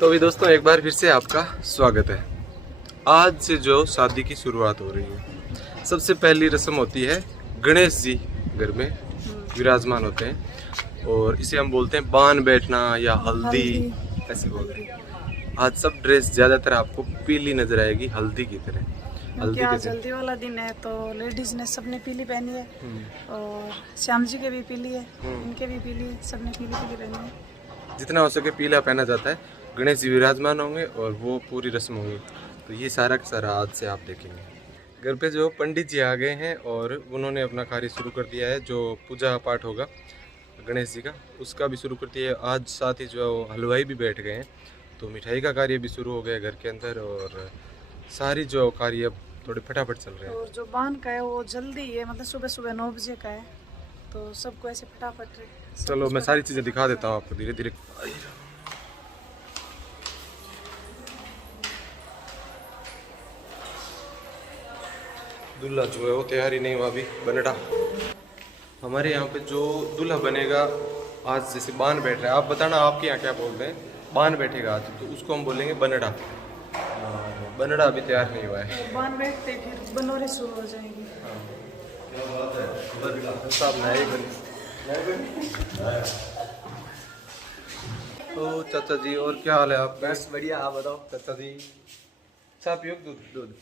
तो भी दोस्तों एक बार फिर से आपका स्वागत है। आज से जो शादी की शुरुआत हो रही है, सबसे पहली रस्म होती है गणेश जी घर में विराजमान होते हैं और इसे हम बोलते हैं बान बैठना या हल्दी ऐसे बोलते हैं। आज सब ड्रेस ज़्यादातर आपको पीली नजर आएगी, हल्दी की तरह। क्योंकि आज हल्दी वाला दिन है तो लेडीज ने सबने पीली पहनी है और श्याम जी के भी पीली है, इनके भी पीली है, सबने पीली पीली पहनी है। जितना हो सके पीला पहना जाता है। गणेश जी विराजमान होंगे और वो पूरी रस्म होगी। तो ये सारा का सारा आज से आप देखेंगे। घर पे जो पंडित जी आ गए हैं और उन्होंने अपना कार्य शुरू कर दिया है। जो पूजा पाठ होगा गणेश जी का, उसका भी शुरू कर दिया है आज। साथ ही जो हलवाई भी बैठ गए हैं, तो मिठाई का कार्य भी शुरू हो गया घर के अंदर। और सारी जो कार्य अब थोड़े फटाफट चल रहे हैं। और जो बान का है वो जल्दी है, मतलब सुबह सुबह 9 बजे का है, तो सबको ऐसे फटाफट। चलो मैं सारी चीज़ें दिखा देता हूँ आपको धीरे धीरे। दूल्हा जो है वो तैयारी नहीं हुआ अभी, बनड़ा। हमारे यहाँ पे जो दूल्हा बनेगा आज, जैसे बान बैठ रहा है, आप बताना आपके यहाँ क्या बोलते हैं। बान बैठेगा आज, तो उसको हम बोलेंगे बनड़ा। बनड़ा अभी तैयार नहीं हुआ है। बान बैठते फिर बनोरे शुरू हो जाएंगे। साहब नए बन। तो चाचा जी और क्या हाल है आपका? बस बढ़िया, आप बताओ। चाचा जी चाय पियो? दूध दूध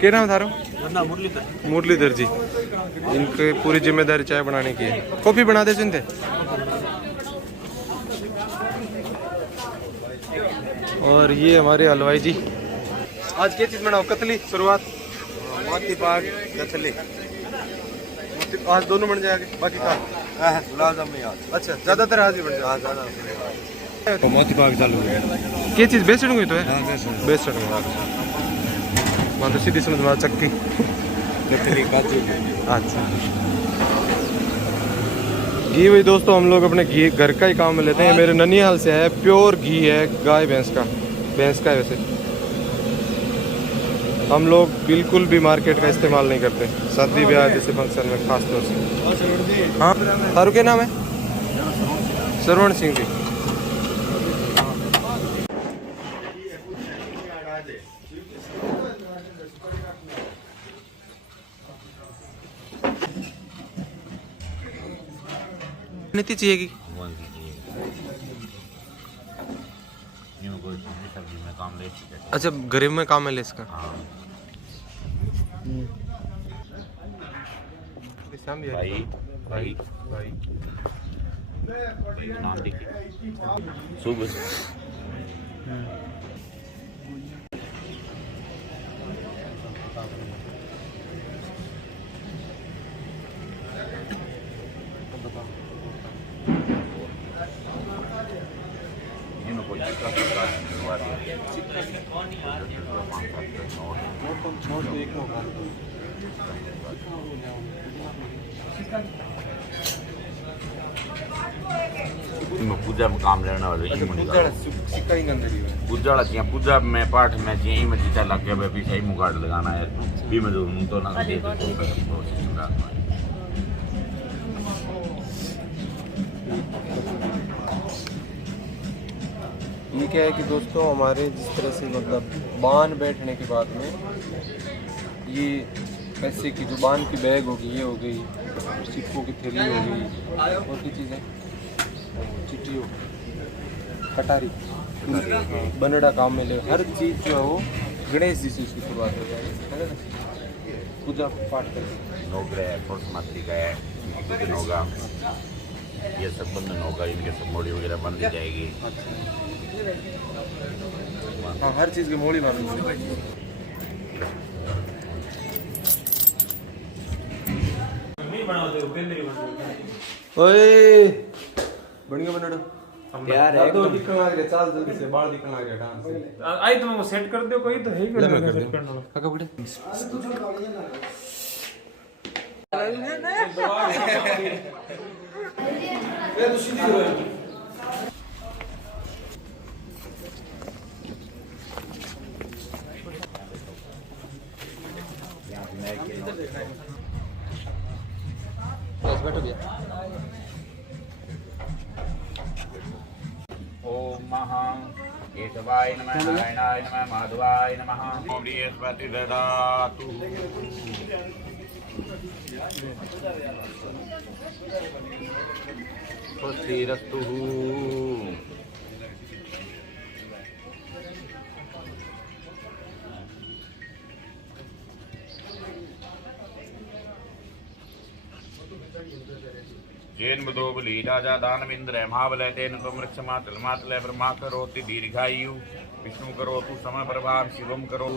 क्या नाम था? मुरलीधर जी। इनके पूरी जिम्मेदारी चाय बनाने की है। कॉफी बना दे सुनते। और ये हमारे हलवाई जी। आज क्या चीज़ बनाओ? कतली शुरुआत, मोती पाक, कतली। आज दोनों बन जाएंगे, बाकी का गुलाब जामुन यार। अच्छा ज़्यादातर आज ही बन जाएगा। तो मोती पाक चालू है। क्या चीज़ बेसन हुई तो है? हाँ बेसन। बेसन तो सीधी समझ में चक्की कतली काजू। अच्छा घी भाई दोस्तों, हम लोग अपने घी घर का ही काम में लेते हैं। मेरे ननिहाल से है, प्योर घी है, गाय भैंस का है। वैसे हम लोग बिल्कुल भी मार्केट का इस्तेमाल नहीं करते शादी ब्याह जैसे फंक्शन में, खास तौर से। हाँ तारू क्या नाम है? श्रवण सिंह जी। नीति चाहिए कि अच्छा गरीब में काम है ले इसका। भाई भाई भाई नाम लिखिए सुबह। पूजा में काम लेने वाले पूजा लगियां। पूजा में पाठ में जी में जीता लग गया भाई सही मुगाड़ लगाना है भी मैं तो ना दे ये क्या है कि दोस्तों हमारे जिस तरह से मतलब बान बैठने के बाद में ये पैसे की जो बान की बैग होगी, ये हो गई, सिक्कों की थैली हो गई, और की चीज़ें चिट्ठी हो, कटारी, बनड़ा काम में ले, हर चीज़ जो है वो गणेश जी से उसकी शुरुआत होता है। पूजा पाठ करके मातृ का है होगा, ये सब बंधन होगा, इनके सब मोड़ी वगैरह बंद दी जाएगी। हाँ हर चीज़ की मोड़ी बांध। ओए बन गया बनड़ा यार, एकदम दिखने लग रहा। चल जल्दी से, बाल दिखने लग गया डांस से। आई तुम सेट कर दो कोई तो है ही कर करना काका बड़े ये तो सीधी हो गई। बस बैठो भैया। ओम महा केशवाय नमः नारायणाय नमः माधवाय नमः ओम बृहस्पति ददातु स्वस्तिरस्तु जैन बुधोबली राजा दानवेंद्र महाबलय तेन त्वमृक्षमा तलमातलय ब्रह्मा करोति दीर्घायु विष्णु करोतु समय प्रभाव शिवम करो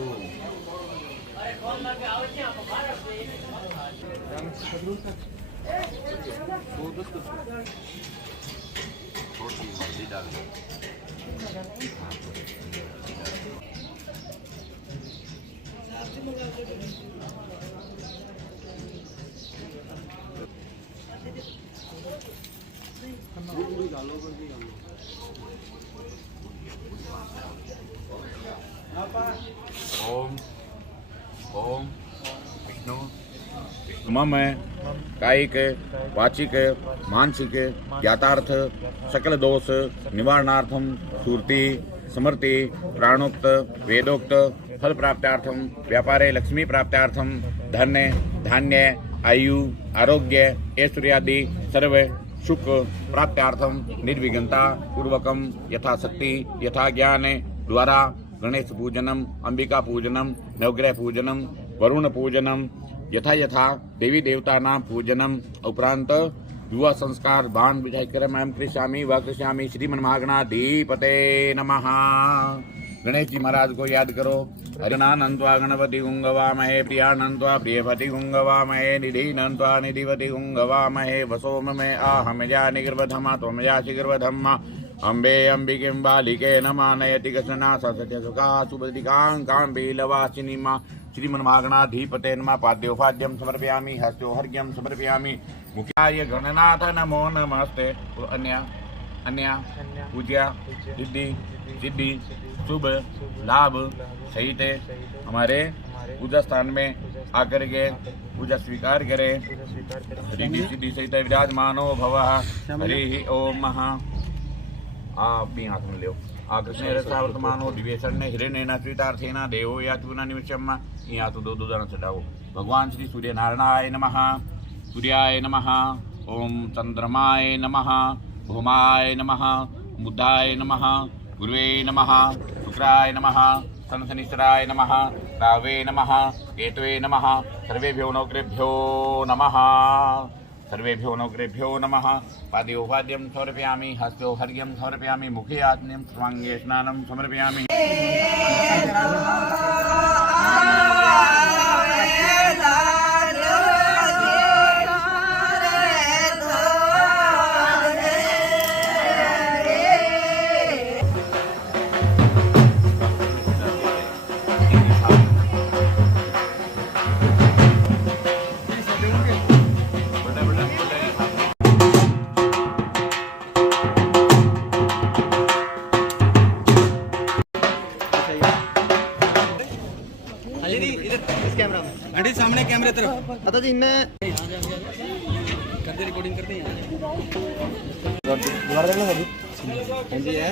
ओम ओम विष्णु मम कायिक वाचिक मानसिक ज्ञातार्थ सकल दोष निवारणार्थम स्फूर्ति समर्ति प्राणोक्त वेदोक्त फल प्राप्त्यार्थम व्यापारे लक्ष्मी प्राप्त्यार्थम धन्य धान्य आयु आरोग्य ऐश्वर्यादि सर्व सुख प्राप्त्यार्थम निर्विघ्नता पूर्वकम यथाशक्ति यथा ज्ञान द्वारा गणेश पूजनम अंबिका पूजनम नवग्रह पूजनम वरुण पूजनम यथा यथा देवी देवता नाम पूजनम उपरांत विवाह संस्कार बाण विजय करम एम कृष्यामी व कृष्यामी श्रीमन्महागणाधिपते नमः। गणेश जी महाराज को याद करो। हरिनानंत्वा गणपति गुंगवामहे प्रियानंत्वा प्रियपति गुंगवामहे निधिनंत्वा निधिपति गुंगवामहे वसोम में आहम जा निगर्भधमा त्वमया शीघ्रवधम्मा अम्बे अंबिकें बालिके नमानयति कृष्णा सत्य सुखा सुबदिकांकांबीलवासिनी मां श्रीमन्महागणाधिपते नमः। पाद्योपाद्यं समर्पयामि हस्तो हर्घ्यं समर्पयामि मुख्याय गणनाथ नमो नमस्ते। अन्य अन्य पूज्या सिद्धि सिद्धि शुभ लाभ सहित हमारे पूजा स्थान में आकर के पूजा स्वीकार करें। रिद्धि सिद्धि सहित विराजमानो भवः। हरि ओम महा। आप भी हाथ में लो। आकृष्ण रसावर्तमानो दिवेशरण हिरण्येन स्वीतार्थेन देवो याचुना निमिषम। यहाँ तो दो दाना चढ़ाओ। भगवान श्री सूर्य नारायणाय नमः। सूर्याय नमः। ओम चंद्रमाय नमः। भूमाय नमः। बुद्धाय नमः। गुरुवे नमः। शुक्राय नमः। शनिश्चराय नमः। रावे नमः। केतवे नमः। सर्वेभ्यो नवग्रहेभ्यो नमः। सर्वेभ्यो नवग्रहेभ्यो नमः। पाद्योपाद्यं समर्पयामि हस्तो हर्घ्यं समर्पयामि मुखे आत्म्यं सर्वांगे स्नानं समर्पयामि। सामने कैमरे तरफ आता जी इनने करते रिकॉर्डिंग करते हैं दोबारा करना अभी हाँ जी है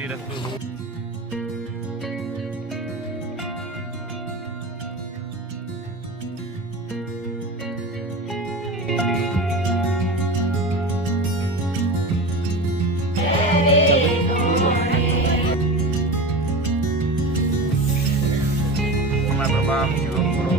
सिद्धिरस्तु। प्रभाव शिवम करो।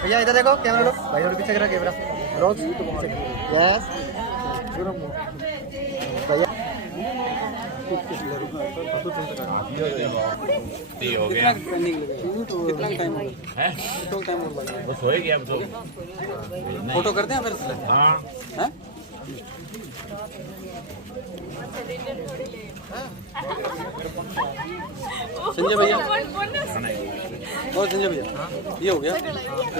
भैया इधर देखो कैमरा लो भाई और पीछे करा कैमरा रोज यस भैया हो गया कितना टाइम हो है बस हो गया अब तो फोटो करते हैं फिर हाँ हैं संजय भैया और संजय भैया ये हो गया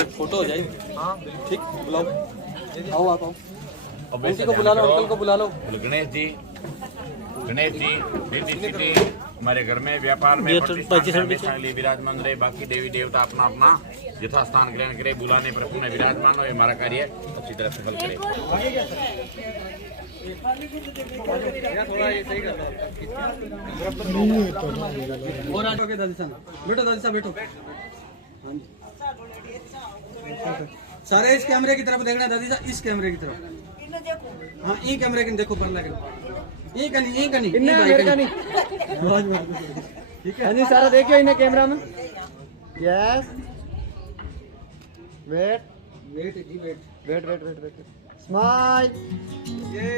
एक फोटो हो जाए ठीक बुलाओ आओ आप आओ आंटी को बुला लो अंकल को बुला लो गणेश जी रिद्धि सिद्धि हमारे घर में व्यापार में हमेशा लिए विराजमान रहे। बाकी देवी देवता अपना अपना यथास्थान ग्रहण करे, बुलाने पर अपने विराजमान हो, ये हमारा कार्य अच्छी तरह सफल करे। दादी साहब बैठो, दादी साहब बैठो। सारे इस कैमरे की तरफ देखना दादी साहब, इस कैमरे की तरफ। हाँ ये कैमरे की देखो पर लगे ये कनी ठीक है जी सारा देखियो इन्हें कैमरा में। यस वेट स्माइल ये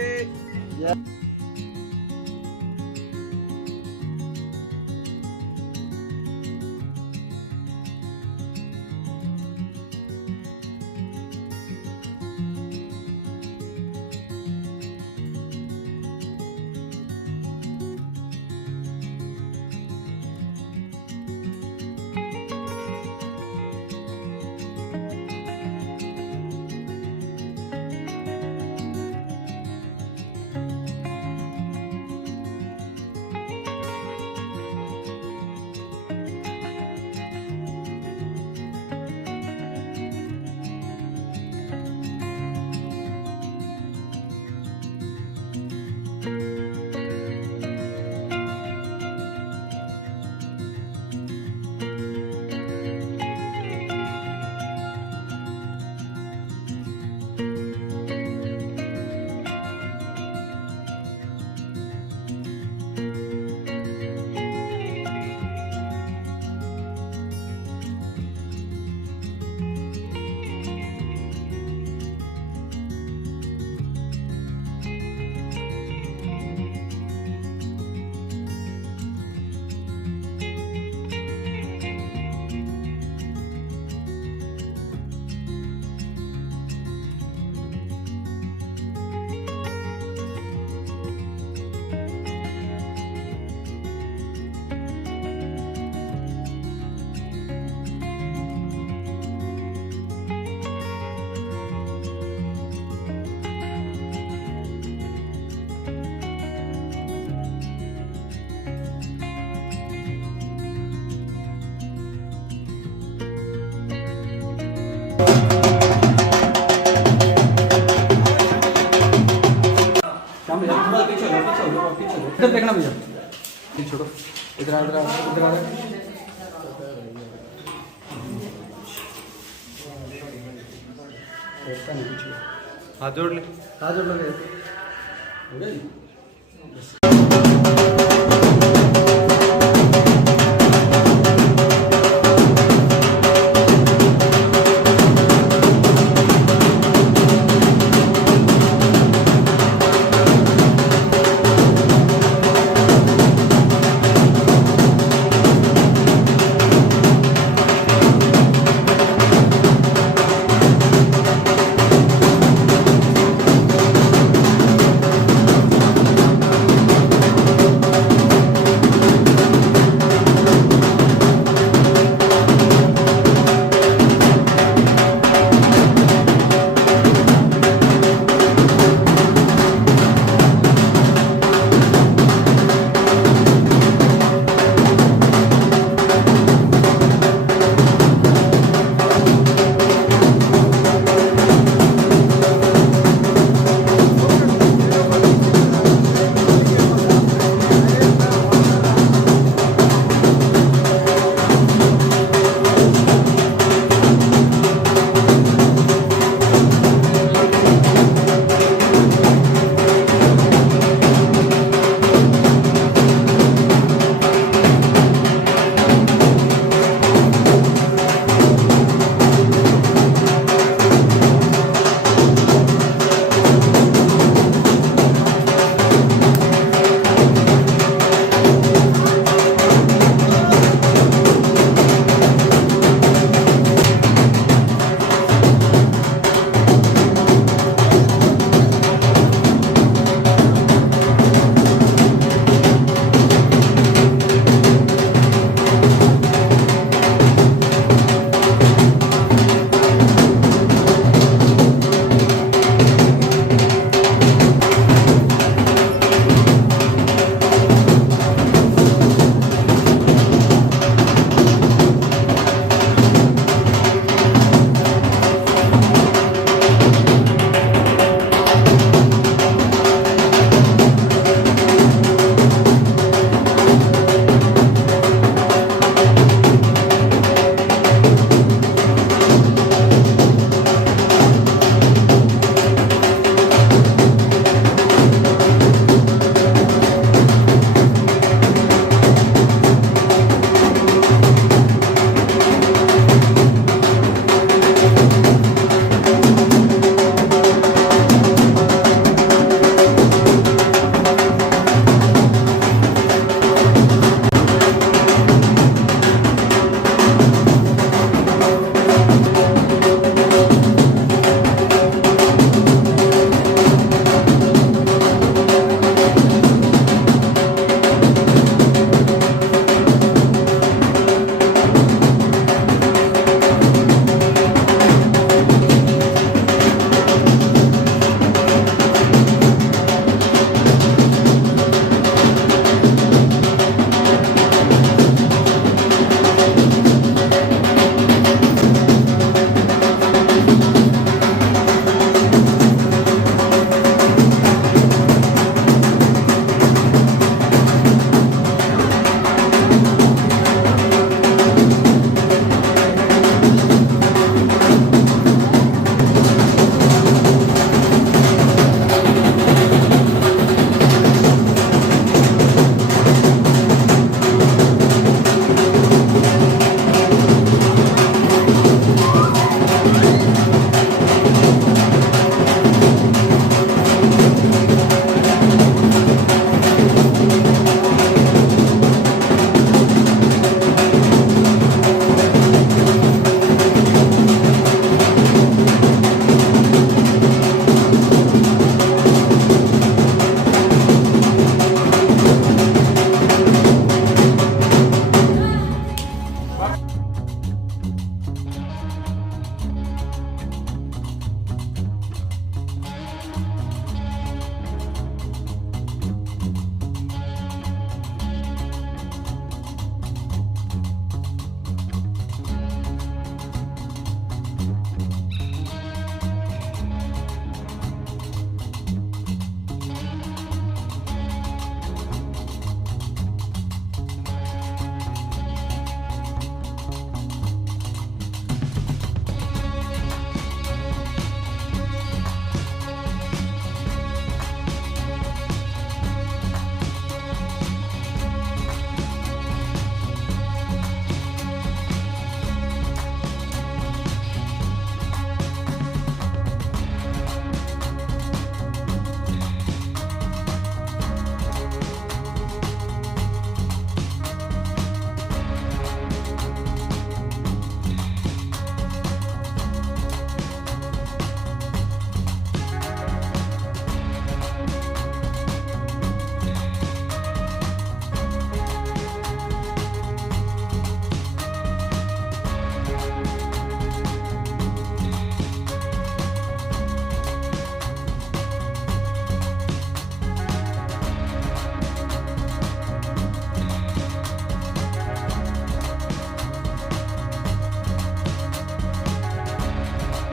इधर देखना भैया, छोड़ो इधर इधर इधर आ हाथ जोड़ ले, हाथ जोड़ ले।